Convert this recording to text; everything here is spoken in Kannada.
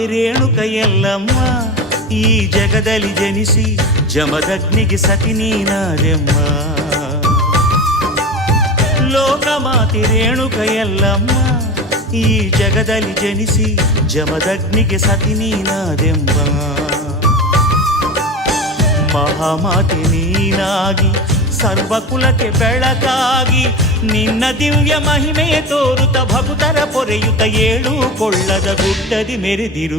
ಮಾತೆ ರೇಣುಕ ಎಲ್ಲಮ್ಮ ಈ ಜಗದಲ್ಲಿ ಜನಿಸಿ ಜಮದಗ್ನಿಗೆ ಸತಿ ನೀನಾದೆಮ್ಮ. ಲೋಕಮಾತೆ ರೇಣುಕ ಎಲ್ಲಮ್ಮ ಈ ಜಗದಲ್ಲಿ ಜನಿಸಿ ಜಮದಗ್ನಿಗೆ ಸತಿ ನೀನಾದೆಮ್ಮ. ಮಹಾಮಾತೆ ನೀನಾಗಿ ಸರ್ವಕುಲಕ್ಕೆ ಬೆಳಕಾಗಿ ನಿನ್ನ ದಿವ್ಯ ಮಹಿಮೆಯ ತೋರುತ್ತ ಭಕ್ತರ ಪೊರೆಯುತ್ತ ಏಳು ಕೊಳ್ಳದ ಗುಡ್ಡದಿ ಮೆರೆದಿರು.